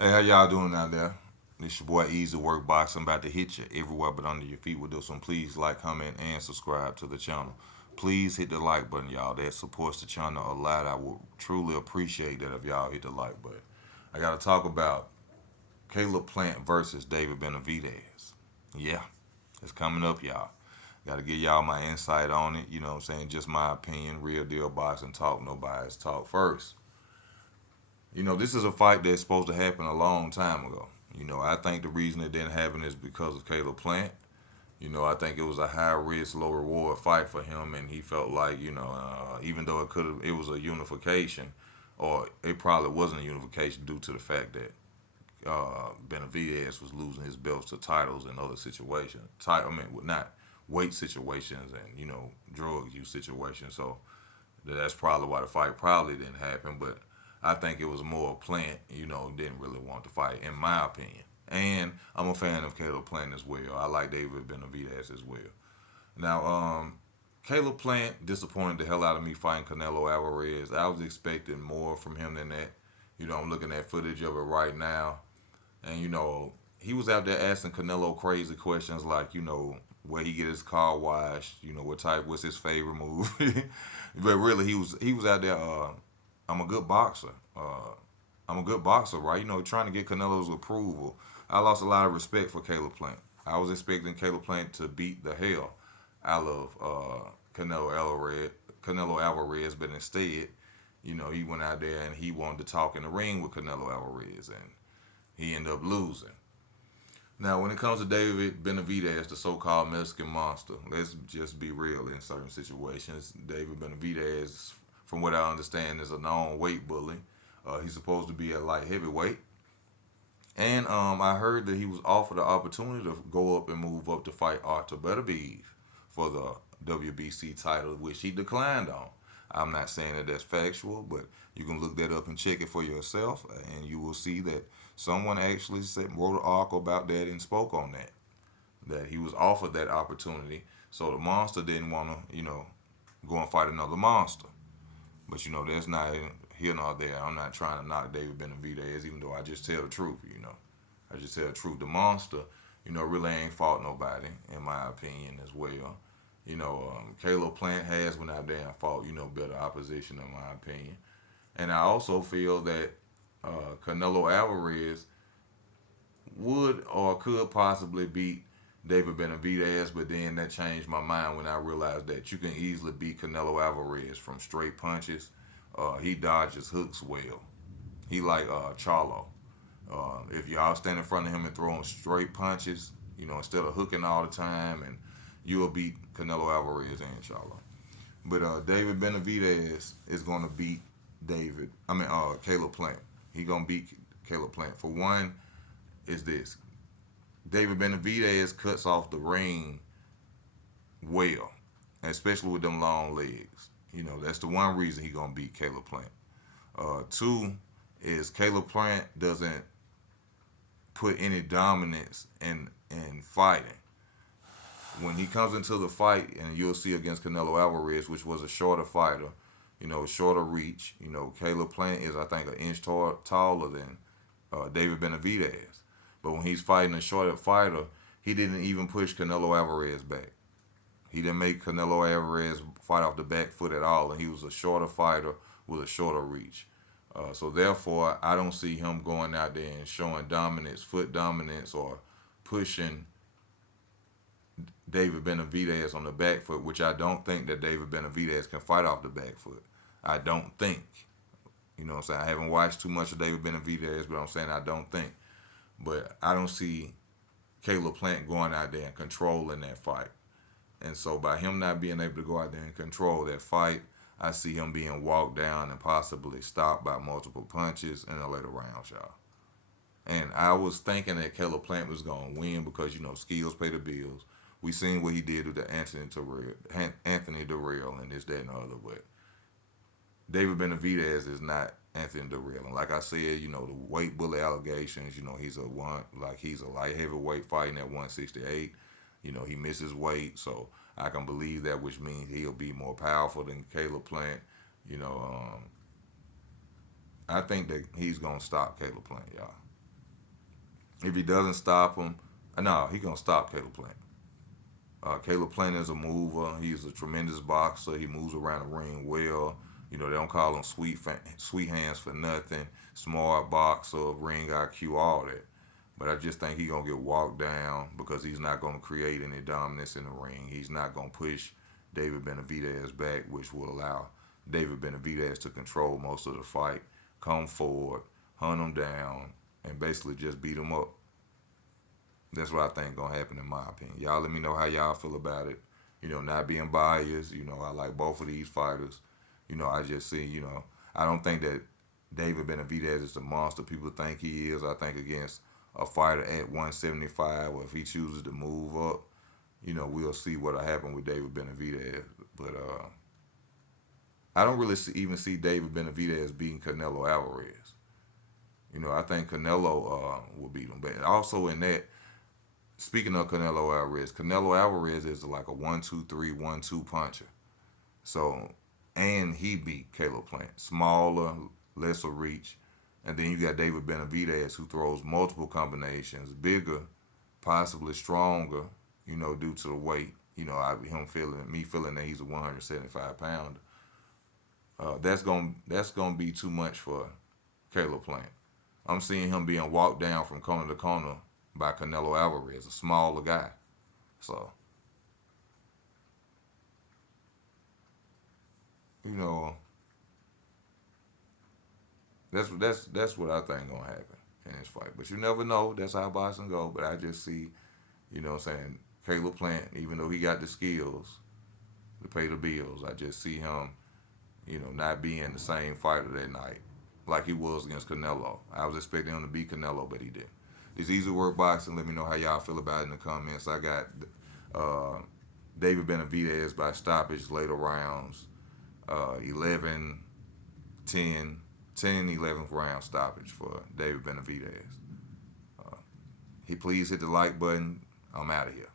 Hey, how y'all doing out there? This your boy Easy Work Box. I'm about to hit you everywhere but under your feet with this one. Please like, comment, and subscribe to the channel. Please hit the like button, y'all. That supports the channel a lot. I would truly appreciate that if y'all hit the like button. I got to talk about Caleb Plant versus David Benavidez. Yeah, it's coming up, y'all. Got to give y'all my insight on it. You know what I'm saying? Just my opinion. Real deal boxing talk. No bias talk first. This is a fight that's supposed to happen a long time ago. I think the reason it didn't happen is because of Caleb Plant. I think it was a high risk, low reward fight for him, and he felt like, even though it was a unification, or it probably wasn't a unification due to the fact that Benavidez was losing his belts to titles and other situations. Not weight situations and drug use situations. So that's probably why the fight probably didn't happen. But I think it was more Plant, didn't really want to fight, in my opinion. And I'm a fan of Caleb Plant as well. I like David Benavidez as well. Now, Caleb Plant disappointed the hell out of me fighting Canelo Alvarez. I was expecting more from him than that. I'm looking at footage of it right now. And, he was out there asking Canelo crazy questions like, where he get his car washed, what's his favorite move. But really, he was out there. I'm a good boxer. I'm a good boxer, right? Trying to get Canelo's approval. I lost a lot of respect for Caleb Plant. I was expecting Caleb Plant to beat the hell out of Canelo Alvarez, but instead, he went out there and he wanted to talk in the ring with Canelo Alvarez, and he ended up losing. Now, when it comes to David Benavidez, the so-called Mexican monster, let's just be real. In certain situations, David Benavidez, from what I understand, is a known weight bully. He's supposed to be at light heavyweight, and I heard that he was offered the opportunity to go up and move up to fight Arthur Beterbiev for the WBC title, which he declined on. I'm not saying that that's factual, but you can look that up and check it for yourself, and you will see that someone actually wrote an article about that and spoke on that he was offered that opportunity. So the monster didn't want to, go and fight another monster. But that's not here nor there. I'm not trying to knock David Benavidez, even though I just tell the truth. I just tell the truth. The monster, really ain't fought nobody, in my opinion, as well. Caleb Plant has went out there and fought, better opposition, in my opinion. And I also feel that Canelo Alvarez would or could possibly beat David Benavidez, but then that changed my mind when I realized that you can easily beat Canelo Alvarez from straight punches. He dodges hooks well. He like Charlo. If y'all stand in front of him and throw him straight punches, instead of hooking all the time, and you'll beat Canelo Alvarez and Charlo. But David Benavidez is going to beat Caleb Plant. He gonna beat Caleb Plant. For one, is this David Benavidez cuts off the ring well, especially with them long legs. That's the one reason he gonna beat Caleb Plant. Two is Caleb Plant doesn't put any dominance in fighting. When he comes into the fight, and you'll see against Canelo Alvarez, which was a shorter fighter, shorter reach. Caleb Plant is, I think, an inch taller than David Benavidez. But when he's fighting a shorter fighter, he didn't even push Canelo Alvarez back. He didn't make Canelo Alvarez fight off the back foot at all, and he was a shorter fighter with a shorter reach. So therefore, I don't see him going out there and showing dominance, foot dominance, or pushing David Benavidez on the back foot, which I don't think that David Benavidez can fight off the back foot. I don't think. You know what I'm saying? I haven't watched too much of David Benavidez, but I'm saying I don't think. But I don't see Caleb Plant going out there and controlling that fight. And so by him not being able to go out there and control that fight, I see him being walked down and possibly stopped by multiple punches in the later rounds, y'all. And I was thinking that Caleb Plant was going to win because, skills pay the bills. We seen what he did with the Anthony Durrell and this, that, and the other. But David Benavidez is not Anthony Durrell. And like I said, the weight bully allegations, he's a light heavyweight fighting at 168. He misses weight, so I can believe that, which means he'll be more powerful than Caleb Plant. You know, I think that he's gonna stop Caleb Plant, y'all. If he doesn't stop him, no, he gonna stop Caleb Plant. Caleb Plant is a mover. He's a tremendous boxer. He moves around the ring well. You know, they don't call him sweet hands for nothing. Smart boxer, ring IQ, all that. But I just think he's gonna get walked down because he's not gonna create any dominance in the ring. He's not gonna push David Benavidez back, which will allow David Benavidez to control most of the fight, come forward, hunt him down, and basically just beat him up. That's what I think gonna happen in my opinion. Y'all let me know how y'all feel about it. You know, not being biased. You know, I like both of these fighters. You know, I just see. You know, I don't think that David Benavidez is the monster people think he is. I think against a fighter at 175, or if he chooses to move up, you know, we'll see what'll happen with David Benavidez. But I don't really even see David Benavidez beating Canelo Alvarez. You know, I think Canelo will beat him. But also in that, speaking of Canelo Alvarez is like a 1-2-3, 1-2 puncher. So, and he beat Caleb Plant. Smaller, lesser reach. And then you got David Benavidez who throws multiple combinations, bigger, possibly stronger, you know, due to the weight. You know, me feeling that he's a 175 pounder. That's gonna be too much for Caleb Plant. I'm seeing him being walked down from corner to corner by Canelo Alvarez, a smaller guy. So, you know, that's what I think gonna happen in this fight. But you never know. That's how boxing go. But I just see, you know what I'm saying, Caleb Plant, even though he got the skills to pay the bills, I just see him, you know, not being the same fighter that night like he was against Canelo. I was expecting him to beat Canelo, but he didn't. It's easy work boxing. Let me know how y'all feel about it in the comments. I got uh, David Benavidez by stoppage later rounds, 11, 10, 10, 11th round stoppage for David Benavidez. He please hit the like button. I'm out of here.